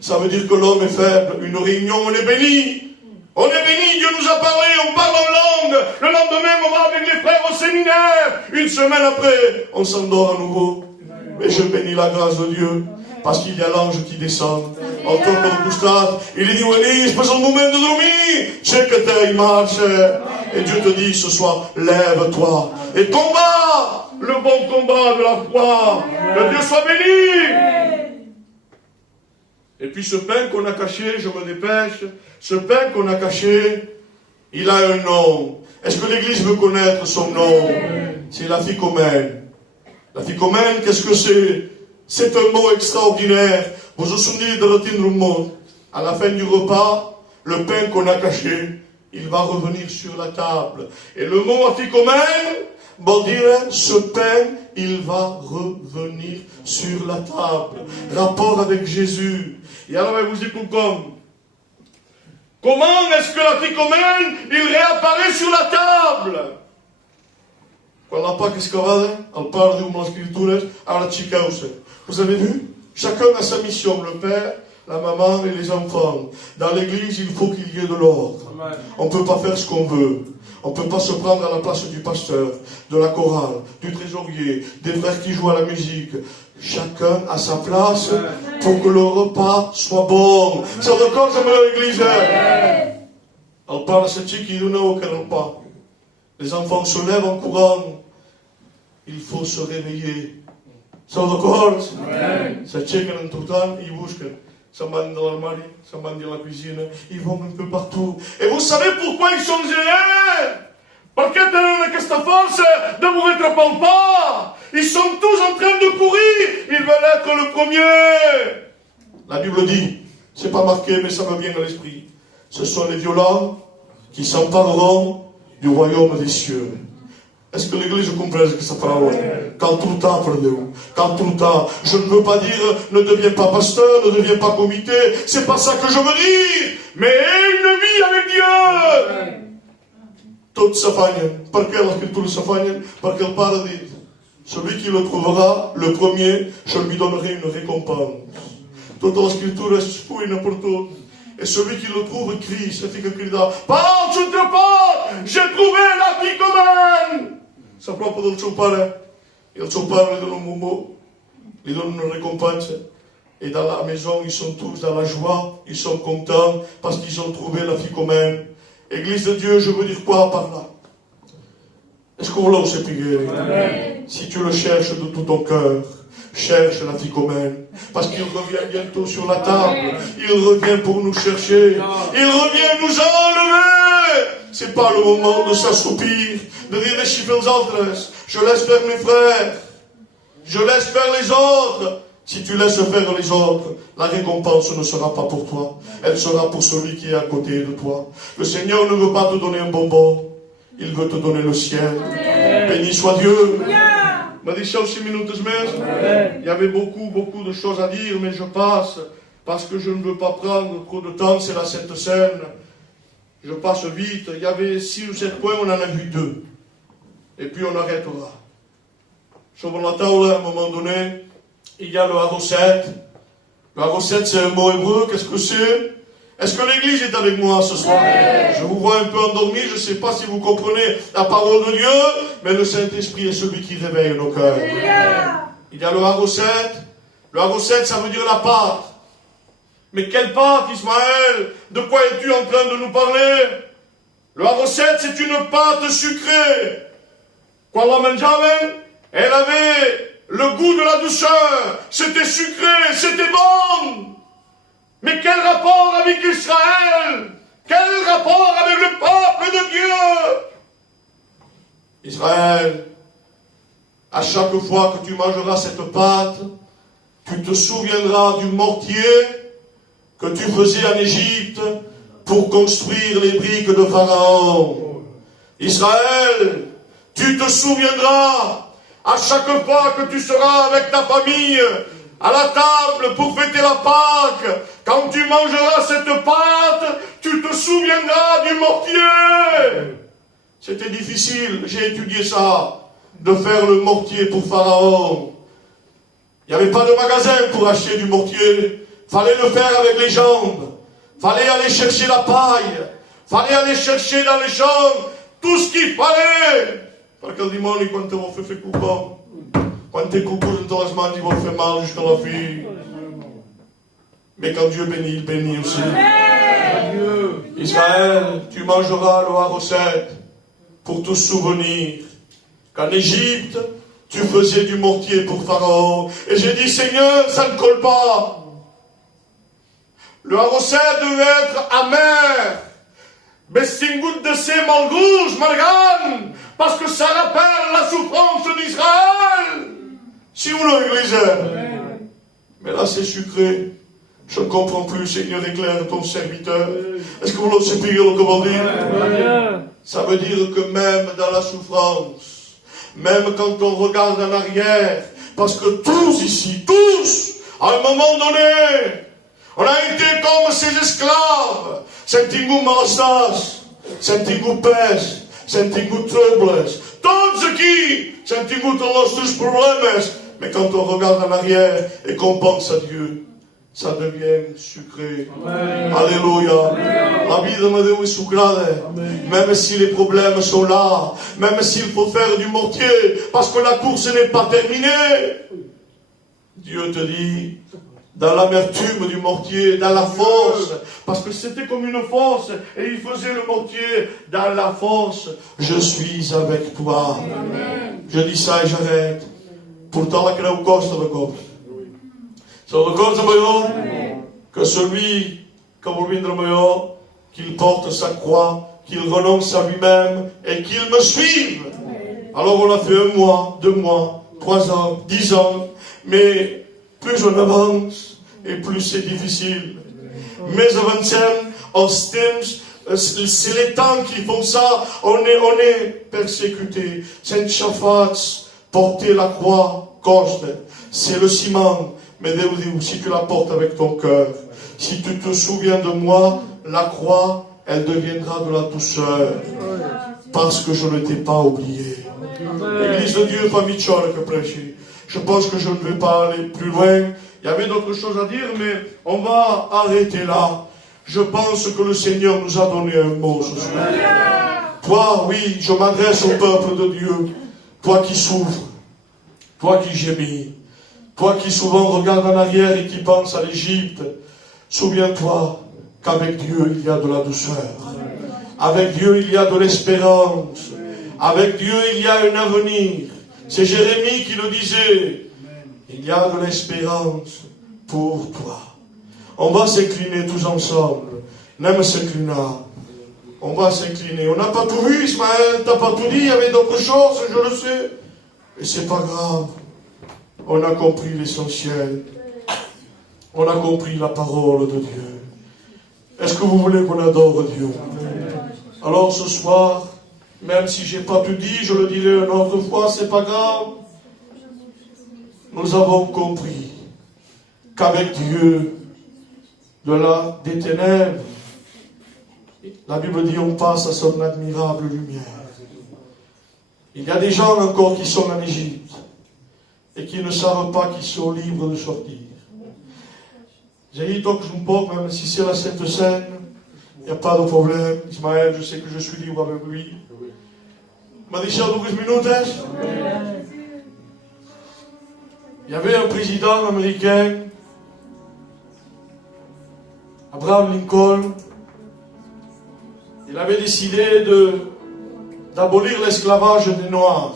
Ça veut dire que l'homme est faible. Une réunion, on est béni. On est béni, Dieu nous a parlé, on parle en langue. Le lendemain, on va avec les frères au séminaire. Une semaine après, on s'endort à nouveau. Mais je bénis la grâce de Dieu. Parce qu'il y a l'ange qui descend. Autour de Gustave, il dit, Élise, c'est un moment de dormir. C'est que tu marche. Et Dieu te dit ce soir, lève-toi. Et combat le bon combat de la foi. Que Dieu soit béni. Et puis ce pain qu'on a caché, je me dépêche, ce pain qu'on a caché, il a un nom. Est-ce que l'Église veut connaître son nom? C'est la ficomène. La ficomène, qu'est-ce que c'est? C'est un mot extraordinaire. Vous vous souvenez de retenir le mot? À la fin du repas, le pain qu'on a caché, il va revenir sur la table. Et le mot aficomène, bon dire, ce pain, il va revenir sur la table. Rapport avec Jésus. Et alors, vous dites comme Comment est-ce que l'afficomène, il réapparaît sur la table? Quand la Pâque escavada, elle parle de l'Escriture à la Chicause. Vous avez vu? Chacun a sa mission, le père, la maman et les enfants. Dans l'église, il faut qu'il y ait de l'ordre. On ne peut pas faire ce qu'on veut. On ne peut pas se prendre à la place du pasteur, de la chorale, du trésorier, des frères qui jouent à la musique. Chacun a sa place pour que le repas soit bon. C'est d'accord, ça me l'a l'église. Elle parle à cette qui donne aucun repas. Les enfants se lèvent en courant. Il faut se réveiller. C'est d'accord? Cette chica en tout temps, ils busquent. Ça m'a dans l'armoire, ça m'a dans la cuisine. Ils vont un peu partout. Et vous savez pourquoi ils sont gênés? Parce qu'ils ont cette force de vous mettre pas. Ils sont tous en train de courir. Ils veulent être le premier. La Bible dit, c'est pas marqué, mais ça me vient à l'esprit. Ce sont les violents qui s'empareront du royaume des cieux. Est-ce que l'Église comprend ce que ça parle? Quand tout le temps, prenez-vous. Quand tout le temps. Je ne veux pas dire, ne deviens pas pasteur, ne deviens pas comité. C'est pas ça que je veux dire. Mais une vie avec Dieu. Tout s'affaigne. Par quelle écriture s'affaigne? Par quelle parole dit? Celui qui le trouvera, le premier, je lui donnerai une récompense. Toute l'écriture est fou et n'importe où. Et celui qui le trouve crie, c'est fait que crie là. Parle, tu ne te pas! J'ai trouvé la vie commune! C'est propre del suo pare. Et le suo pare lui donne un mot, lui donne une récompense. Et dans la maison, ils sont tous dans la joie, ils sont contents parce qu'ils ont trouvé la vie commune. Église de Dieu, je veux dire quoi par là? Est-ce qu'on l'a aussi pigé? Si tu le cherches de tout ton cœur, cherche la vie commune. Parce qu'il revient bientôt sur la table. Il revient pour nous chercher. Il revient nous enlever. C'est pas le moment de s'assoupir, de dire les chiffres autres. Je laisse faire mes frères. Je laisse faire les autres. Si tu laisses faire les autres, la récompense ne sera pas pour toi. Elle sera pour celui qui est à côté de toi. Le Seigneur ne veut pas te donner un bonbon. Il veut te donner le ciel. Béni soit Dieu. Il y avait beaucoup de choses à dire, mais je passe parce que je ne veux pas prendre trop de temps. C'est la Sainte Seine. Je passe vite. Il y avait 6 ou 7 points, on en a vu 2. Et puis on arrêtera. Sur la table, à un moment donné, il y a le Harosset. Le Harosset, c'est un mot hébreu. Qu'est-ce que c'est? Est-ce que l'Église est avec moi ce soir? Je vous vois un peu endormi, je ne sais pas si vous comprenez la parole de Dieu, mais le Saint-Esprit est celui qui réveille nos cœurs. Il y a le Harosset. Le Harosset, ça veut dire la pâte. Mais quelle pâte, Ismaël? De quoi es-tu en train de nous parler? Le Harosset, c'est une pâte sucrée. Quand la mangeaven, elle avait le goût de la douceur. C'était sucré, c'était bon. Mais quel rapport avec Israël? Quel rapport avec le peuple de Dieu? Israël, à chaque fois que tu mangeras cette pâte, tu te souviendras du mortier que tu faisais en Égypte pour construire les briques de Pharaon. Israël, tu te souviendras à chaque fois que tu seras avec ta famille à la table pour fêter la Pâque, quand tu mangeras cette pâte, tu te souviendras du mortier. C'était difficile, j'ai étudié ça, de faire le mortier pour Pharaon. Il n'y avait pas de magasin pour acheter du mortier. Fallait le faire avec les jambes. Fallait aller chercher la paille. Fallait aller chercher dans les champs tout ce qu'il fallait. Parce que le dimanche, quand on fait coupon, quand tu es coupon, il va faire mal jusqu'à la fille. Mais quand Dieu bénit, il bénit aussi. Israël, tu mangeras le Harosset pour te souvenir qu'en Égypte, tu faisais du mortier pour Pharaon. Et j'ai dit, Seigneur, ça ne colle pas. Le Harosset devait être amer. Bestingout de ces malgouges, malgan, parce que ça rappelle la souffrance d'Israël. Si vous l'église. Mais là, c'est sucré. Je ne comprends plus, Seigneur, éclaire ton serviteur. Est-ce que vous le savez comment dire? Ça veut dire que même dans la souffrance, même quand on regarde en arrière, parce que tous ici, tous, à un moment donné, On a été comme ces esclaves. Sentimos malestas, sentimos pés, sentimos troubles. Todos aqui sentimos os nossos problemas. Mais quand on regarde en arrière et qu'on pense à Dieu, ça devient sucré. Amen. Alléluia. Amen. La vie de Dieu est sucrée. Même si les problèmes sont là, même s'il faut faire du mortier, parce que la course n'est pas terminée. Dieu te dit, dans l'amertume du mortier, dans la force, parce que c'était comme une force, et il faisait le mortier dans la force. Je suis avec toi. Amen. Je dis ça et j'arrête. Pourtant, la creu costa de cop. Ça recorda maior que celui qui va venir meilleur, qu'il porte sa croix, qu'il renonce à lui-même et qu'il me suive. Alors on a fait 1 mois, 2 mois, 3 ans, 10 ans, mais plus on avance et plus c'est difficile. Mais avancem, c'est les temps qui font ça, on est persécuté. C'est chafats, porter la croix, coste, c'est le ciment. Mais Dieu dit, si tu la portes avec ton cœur, si tu te souviens de moi, la croix, elle deviendra de la douceur. Parce que je ne t'ai pas oublié. L'Église de Dieu, pas Michel que prêcher. Je pense que je ne vais pas aller plus loin. Il y avait d'autres choses à dire, mais on va arrêter là. Je pense que le Seigneur nous a donné un mot ce soir. Toi, oui, je m'adresse au peuple de Dieu. Toi qui souffres, toi qui gémis, toi qui souvent regardes en arrière et qui penses à l'Égypte, souviens-toi qu'avec Dieu il y a de la douceur. Avec Dieu il y a de l'espérance. Avec Dieu il y a un avenir. C'est Jérémie qui le disait. Il y a de l'espérance pour toi. On va s'incliner tous ensemble. Même s'incliner. On va s'incliner. On n'a pas tout vu, Ismaël, t'as pas tout dit, il y avait d'autres choses, je le sais. Et c'est pas grave. On a compris l'essentiel. On a compris la parole de Dieu. Est-ce que vous voulez qu'on adore Dieu? Alors ce soir, même si j'ai pas tout dit, je le dirai une autre fois, c'est pas grave. Nous avons compris qu'avec Dieu, des ténèbres, la Bible dit on passe à son admirable lumière. Il y a des gens encore qui sont en Égypte et qui ne savent pas qu'ils sont libres de sortir. J'ai dit que je me porte, même si c'est la Sainte Seine, il n'y a pas de problème. Ismaël, je sais que je suis libre avec lui. m'a dit, cher 12 minutes. Il y avait un président américain, Abraham Lincoln. Il avait décidé d'abolir l'esclavage des Noirs.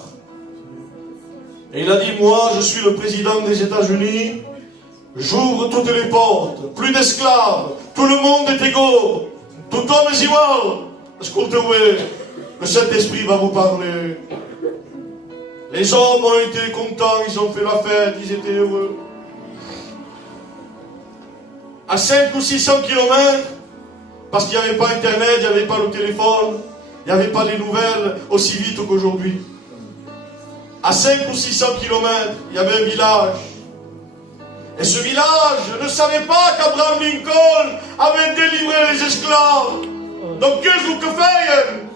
Et il a dit, moi, je suis le président des États-Unis, j'ouvre toutes les portes, plus d'esclaves, tout le monde est égaux, tout homme est igual. Écoutez, le Saint-Esprit va vous parler. Les hommes ont été contents, ils ont fait la fête, ils étaient heureux. À 500 ou 600 kilomètres, parce qu'il n'y avait pas Internet, il n'y avait pas le téléphone, il n'y avait pas les nouvelles aussi vite qu'aujourd'hui. À 500 ou 600 kilomètres, il y avait un village. Et ce village ne savait pas qu'Abraham Lincoln avait délivré les esclaves. Donc, qu'est-ce que fait?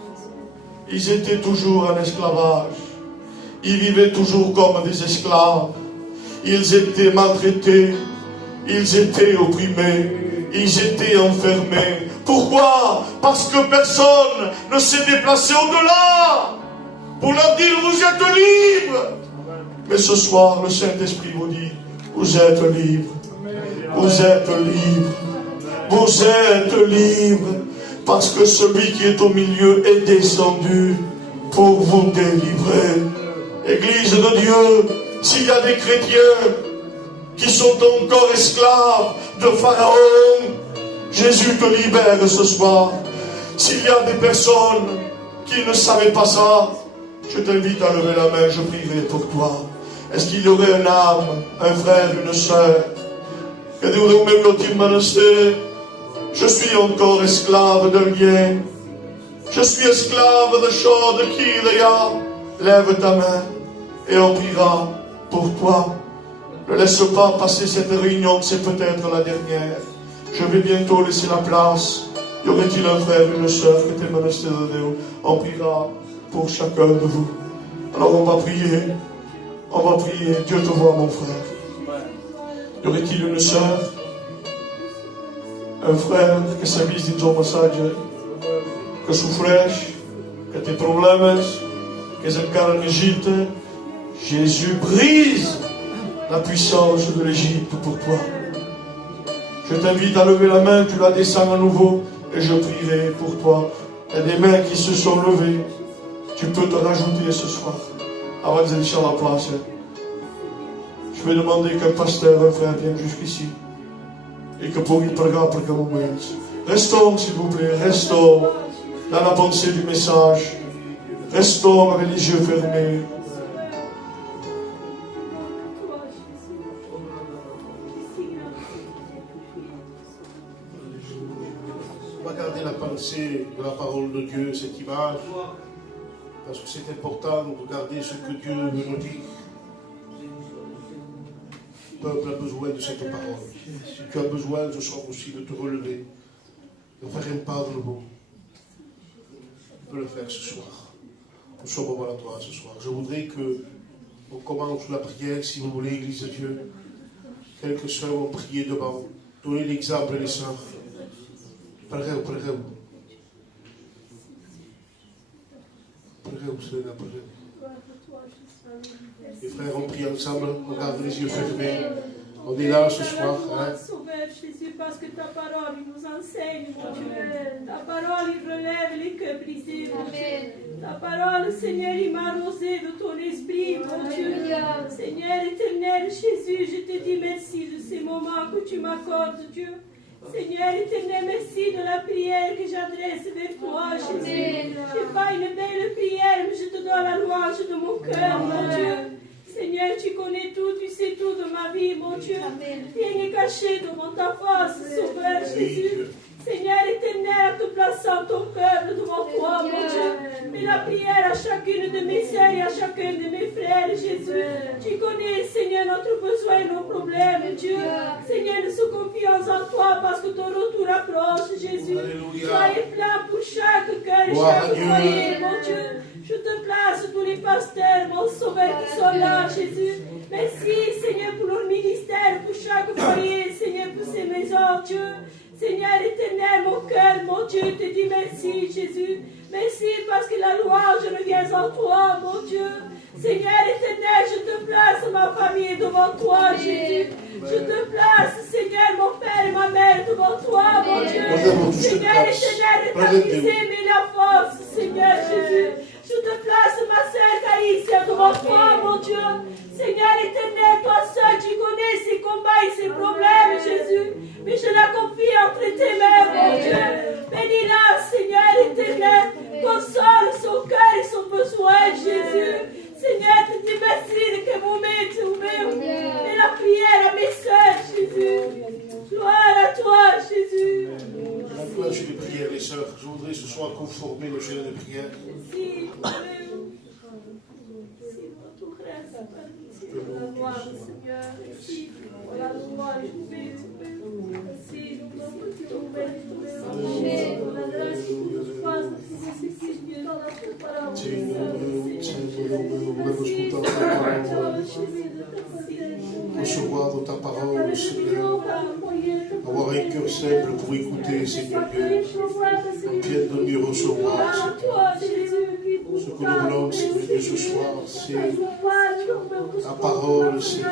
Ils étaient toujours en esclavage. Ils vivaient toujours comme des esclaves. Ils étaient maltraités. Ils étaient opprimés. Ils étaient enfermés. Pourquoi? Parce que personne ne s'est déplacé au-delà pour leur dire vous êtes libres. Mais ce soir, le Saint-Esprit vous dit vous êtes libres. Vous êtes libres. Vous êtes libres. Parce que celui qui est au milieu est descendu pour vous délivrer. Église de Dieu, s'il y a des chrétiens qui sont encore esclaves de Pharaon, Jésus te libère ce soir. S'il y a des personnes qui ne savaient pas ça, je t'invite à lever la main, je prierai pour toi. Est-ce qu'il y aurait un âme, un frère, une sœur, que Dieu nous met le je suis encore esclave d'un lien. Je suis esclave de choses qui a. Lève ta main et on priera pour toi. Ne laisse pas passer cette réunion, c'est peut-être la dernière. Je vais bientôt laisser la place. Y aurait-il un frère, une sœur que t'es menacé de Dieu? On priera pour chacun de vous. Alors on va prier. On va prier. Dieu te voit, mon frère. Y aurait-il une sœur, un frère que sabes de uma mensagem, que sofres, que tem problemas, que és encara en Égypte? Jésus brise la puissance de l'Égypte pour toi. Je t'invite à lever la main, tu la descends à nouveau et je prierai pour toi. Il y a des mains qui se sont levées. Tu peux te rajouter ce soir avant de laisser la place. Je vais demander qu'un pasteur, un frère vienne jusqu'ici et que pour y pregar pour un moment. Restons, s'il vous plaît, restons dans la pensée du message. Restons avec les yeux fermés. On va garder la pensée de la parole de Dieu, cette image, parce que c'est important de garder ce que Dieu veut nous dire. Le peuple a besoin de cette parole. Si tu as besoin ce soir aussi de te relever, de faire un pas de nouveau, tu peux le faire ce soir. Nous sommes au malatoire ce soir. Je voudrais qu'on commence la prière, si vous voulez, Église de Dieu. Quelques sœurs vont prier devant. Donnez l'exemple, les sœurs. Pregeu, pregeu. Pregeu, Seigneur, pregeu. Les frères ont prié ensemble, on garde les yeux fermés. On est là ce soir. Sauveur Jésus, parce que ta parole nous enseigne, mon Dieu. Ta parole relève les cœurs brisés, mon Dieu. Ta parole, Seigneur, il m'a arrosé de ton esprit, mon Dieu. Seigneur éternel, Jésus, je te dis merci de ces moments que tu m'accordes, Dieu. Seigneur éternel, merci de la prière que j'adresse vers toi, Jésus. Je n'ai pas une belle prière, mais je te donne la louange de mon cœur, mon Dieu. Seigneur, tu connais tout, tu sais tout de ma vie, mon Dieu. Rien n'est caché devant ta face, Sauveur Jésus. Seigneur éternel, te plaçant ton peuple devant toi, mon Dieu. Mais la prière à chacune de mes sœurs et à chacun de mes frères, Jésus. Tu connais, Seigneur, notre besoin et nos problèmes, Dieu. Seigneur, nous sommes confiants en toi parce que ton retour approche, Jésus. Soyez plein pour chaque cœur et chaque foyer, mon Dieu. Je te place tous les pasteurs, mon Sauveur, qui sont là, Jésus. Merci, Seigneur, pour leur ministère, pour chaque foyer, Seigneur, pour ces maisons, Dieu. Seigneur éternel, mon cœur, mon Dieu, te dit merci, Jésus. Merci parce que la louange revient en toi, mon Dieu. Seigneur éternel, je te place ma famille devant toi, Jésus. Je te place, Seigneur, mon père et ma mère devant toi, mon Dieu. Seigneur éternel, établis mais la force, Seigneur Jésus. Je te place ma sœur Caïsia devant toi, mon Dieu. Seigneur éternel, toi seul, tu connais ses combats et ses problèmes, Jésus. Mais je la confie entre tes mains, mon Dieu. Bénis-la, Seigneur éternel. Console son cœur et son besoin, Jésus. Seigneur, te dis merci de que momento meu. Et la prière à mes sœurs, Jésus. Gloire à toi, Jésus. La cloche de prière, les sœurs. Je voudrais ce soir conformer le chaîne de prière. Merci, votre grâce, pour la gloire, Seigneur. Merci pour la louange. Merci pour la grâce que tu nous fasses de nécessiter, Dieu, dans notre parole. Recevoir de ta parole, Seigneur. Avoir un cœur simple pour écouter, Seigneur Dieu. Viens de mieux recevoir, Seigneur. Ce que nous voulons, Seigneur Dieu, ce soir, c'est ta parole, Seigneur.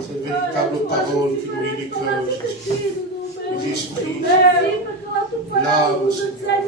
Cette véritable parole qui nourrit les cœurs, Jésus. Les esprits, l'âme, Seigneur.